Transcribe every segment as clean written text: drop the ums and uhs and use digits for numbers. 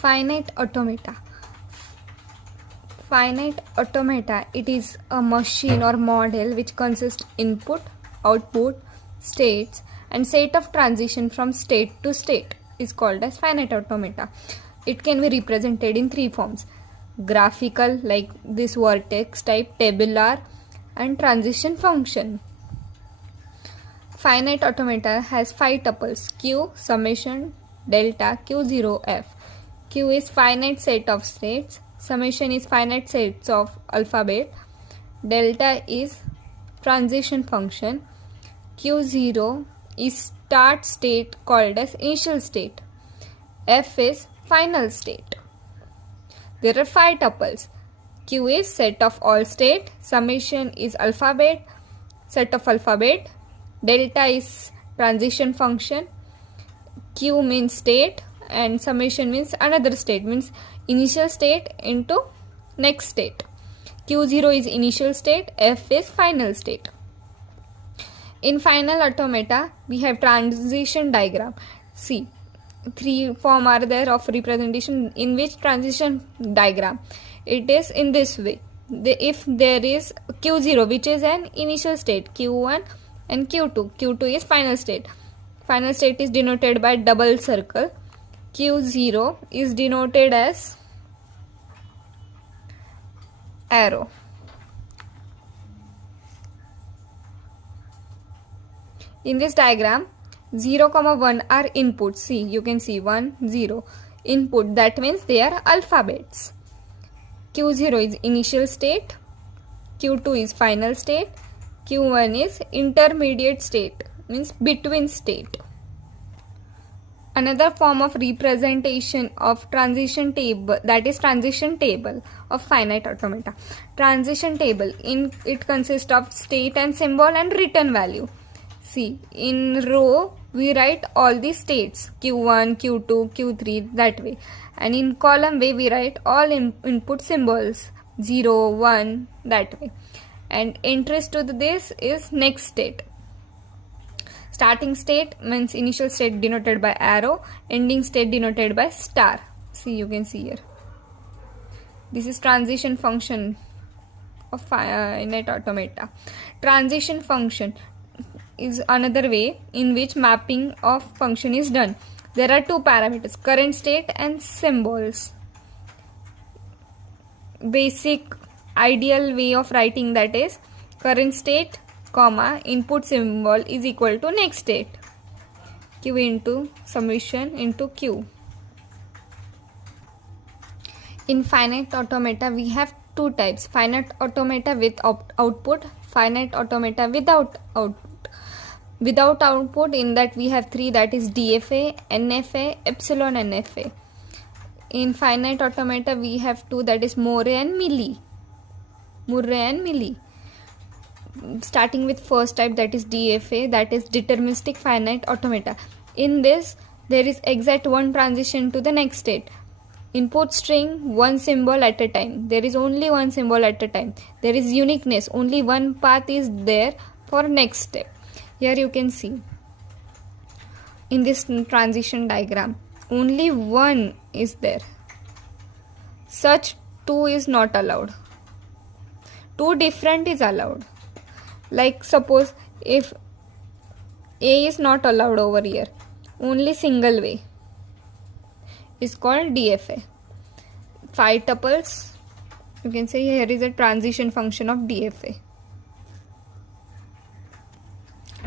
Finite automata. Finite automata, it is a machine or model which consists input, output, states and state of transition from state to state is called as finite automata. It can be represented in three forms: graphical, like this vertex type, tabular, and transition function. Finite automata has 5 tuples: q, summation, delta, q0, f. Q is finite set of states, summation is finite sets of alphabet, delta is transition function, q0 is start state called as initial state, f is final state. There are 5 tuples. Q is set of all state, summation is alphabet, set of alphabet, delta is transition function, q means state and summation means another state, means initial state into next state. q0 is initial state, f is final state. In final automata we have transition diagram. See, 3 forms are there of representation in which transition diagram. It is in this way. If there is q0 which is an initial state, q1 and q2. q2 is final state. Final state is denoted by double circle. q0 is denoted as arrow. In this diagram, 0, 1 are inputs. See, you can see 1, 0. Input, that means they are alphabets. q0 is initial state, q2 is final state, q1 is intermediate state, means between state. Another form of representation of transition table, that is transition table of finite automata. Transition table, it consists of state and symbol and written value. See, in row we write all the states, q1, q2, q3, that way, and in column way we write all input symbols, 0, 1, that way, and entries to this is next state. Starting state means initial state denoted by arrow, ending state denoted by star. See, you can see here. This is transition function of finite automata. Transition function is another way in which mapping of function is done. There are 2 parameters, current state and symbols. Basic ideal way of writing that is current state, comma, input symbol is equal to next state, q into summation into q. In finite automata we have 2 types: finite automata with output, finite automata without output. Without output, in that we have 3, that is DFA, NFA, epsilon NFA. In finite automata we have 2, that is Murray and Millie. Starting with first type, that is DFA, that is deterministic finite automata. In this there is exact one transition to the next state. Input string, one symbol at a time. There is only one symbol at a time. There is uniqueness, only one path is there for next step. Here you can see in this transition diagram only one is there. Such 2 is not allowed. 2 different is allowed. Like suppose if A is not allowed over here, only single way is called DFA. 5 tuples, you can say here is a transition function of DFA.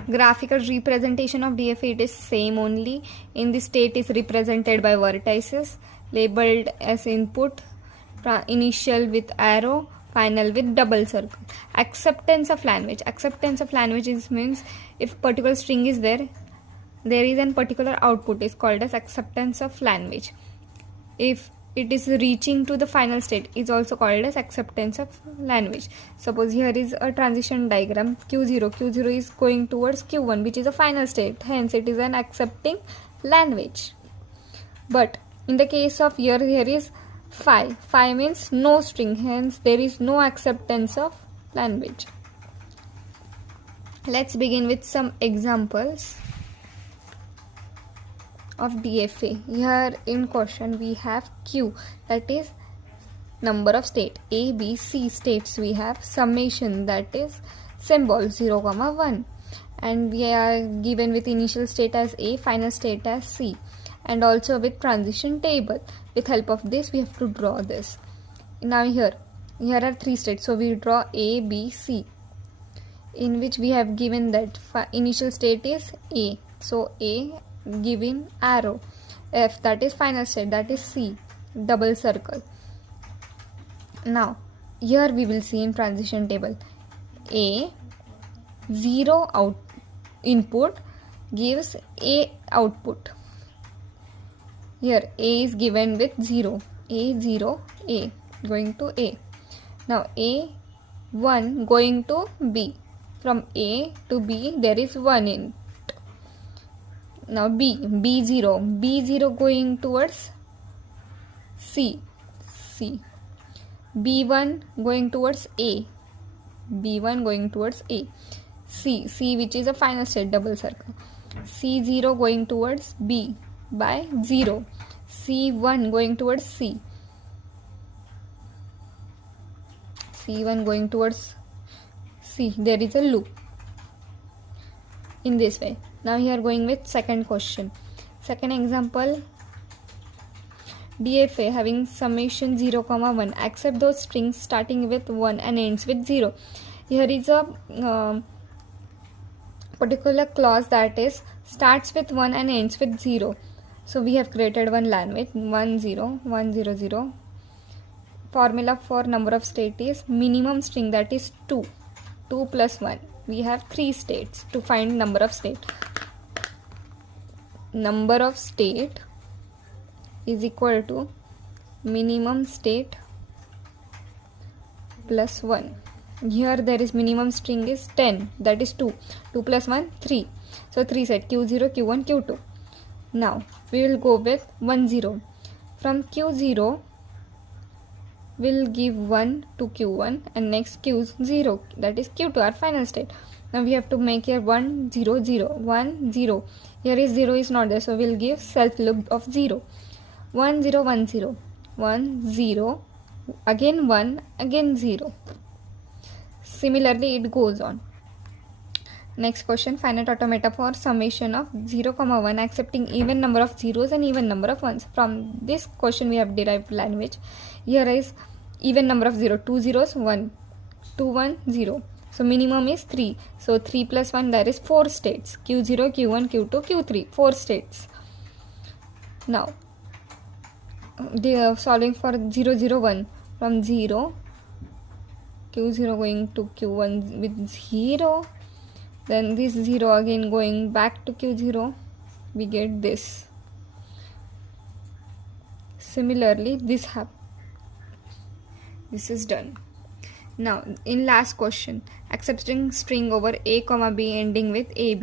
Graphical representation of DFA, it is same only. In this state is represented by vertices labeled as input, initial with arrow, final with double circle. Acceptance of language. Acceptance of language means if particular string is there is a particular output is called as acceptance of language. If it is reaching to the final state is also called as acceptance of language. Suppose here is a transition diagram, q0 is going towards q1 which is a final state, hence it is an accepting language. But in the case of here is 5 means no string, hence there is no acceptance of language. Let's begin with some examples. of DFA. Here in question we have Q, that is number of state. A, B, C states we have summation, that is symbol 0, 1, and we are given with initial state as A, final state as C, and also with transition table. With help of this we have to draw this. Now here are 3 states, so we draw A, B, C, in which we have given that initial state is A, so A given arrow, F that is final state, that is C, double circle. Now here we will see in transition table A 0 out input gives A output. Here A is given with 0, A 0, A going to A. Now A 1 going to B. From A to B there is 1 in. Now B 0 going towards C, B1 going towards A, C which is a final state, double circle. C0 going towards B by 0, C1 going towards C, C1 going towards C. There is a loop in this way. Now here going with second question. Second example, DFA having summation 0, 1, accept those strings starting with 1 and ends with 0. Here is a particular clause that is starts with 1 and ends with 0. So we have created one language 1 0 1 0 0. Formula for number of state is minimum string, that is 2 plus 1. We have 3 states to find number of state. Number of state is equal to minimum state plus 1. Here there is minimum string is 10, that is 2 plus 1 3, so 3 set Q0 Q1 Q2. Now we will go with 1 0. From Q0 we'll give 1 to Q1 and next Q0, that is Q2, our final state. Now we have to make here 1 0 0 1 0. Here is 0 is not there, so we'll give self loop of 0. 1 0 1 0 1 0, again 1, again 0. Similarly it goes on. Next question, finite automata for summation of 0, 1 accepting even number of zeros and even number of ones. From this question we have derived language. Here is even number of 0, 2 zeros 1, 2 1 0. So minimum is 3. So 3 plus 1, there is 4 states. Q0, Q1, Q2, Q3. 4 states. Now they are solving for 0 0 1. From 0, Q0 going to Q1 with 0. Then this 0 again going back to Q0. We get this. Similarly this is done. Now in last question, accepting string over A, B ending with AB.